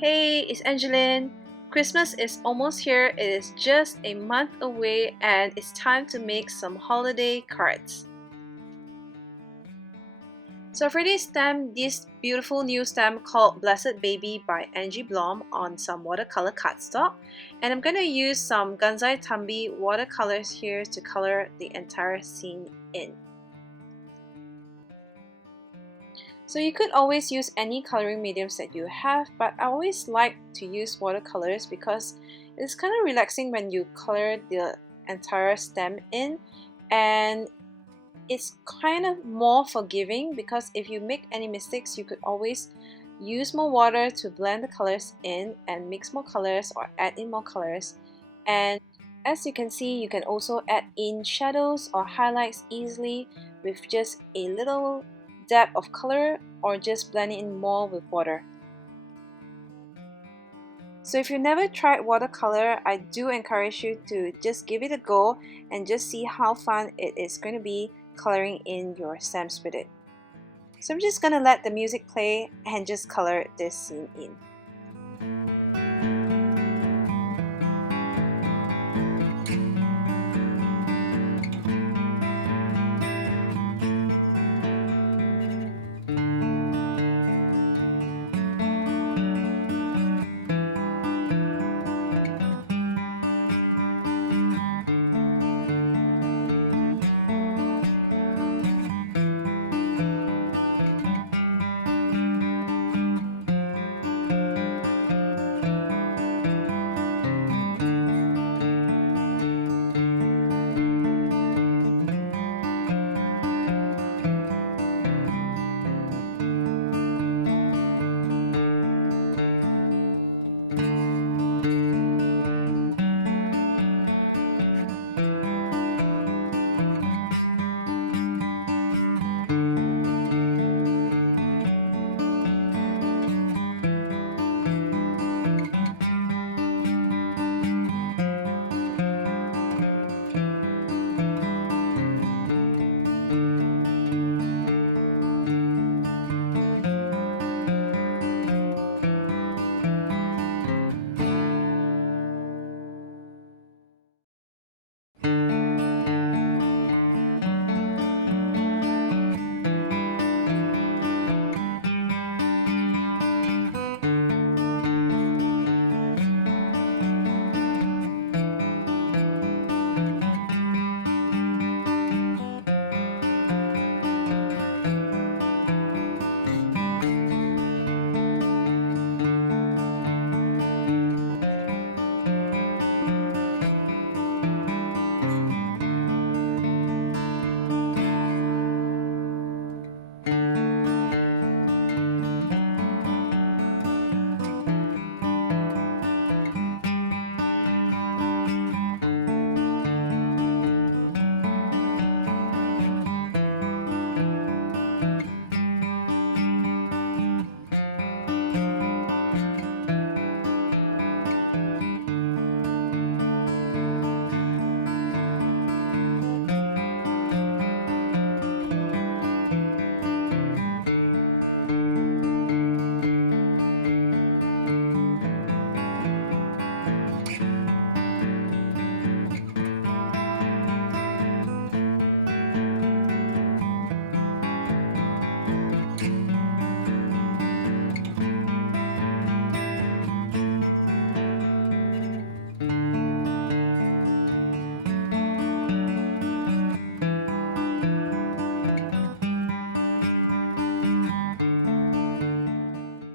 Hey, it's Angeline. Christmas is almost here. It is just a month away and it's time to make some holiday cards. So I've already stamped this beautiful new stamp called Blessed Baby by Angie Blom on some watercolor cardstock. And I'm going to use some Gansai Tambi watercolors here to color the entire scene in. So you could always use any coloring mediums that you have, but I always like to use watercolors because it's kind of relaxing when you color the entire stem in, and it's kind of more forgiving because if you make any mistakes, you could always use more water to blend the colors in and mix more colors or add in more colors. And as you can see, you can also add in shadows or highlights easily with just a little dab of color or just blend it in more with water. So if you've never tried watercolor, I do encourage you to just give it a go and just see how fun it is going to be coloring in your stamps with it. So I'm just going to let the music play and just color this scene in.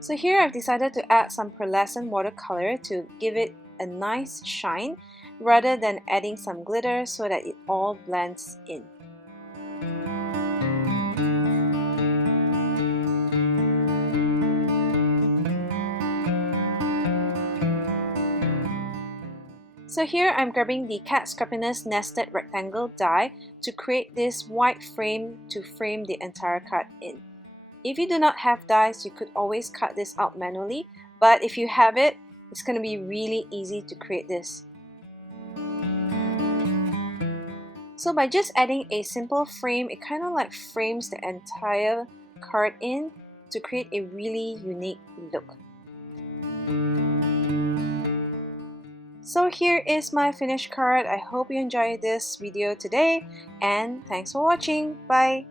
So here I've decided to add some pearlescent watercolor to give it a nice shine rather than adding some glitter so that it all blends in. So here I'm grabbing the Cat Scrappiness nested rectangle die to create this white frame to frame the entire card in. If you do not have dies, you could always cut this out manually, but if you have it, it's going to be really easy to create this. So by just adding a simple frame, it kind of like frames the entire card in to create a really unique look. So here is my finished card. I hope you enjoyed this video today, and thanks for watching. Bye!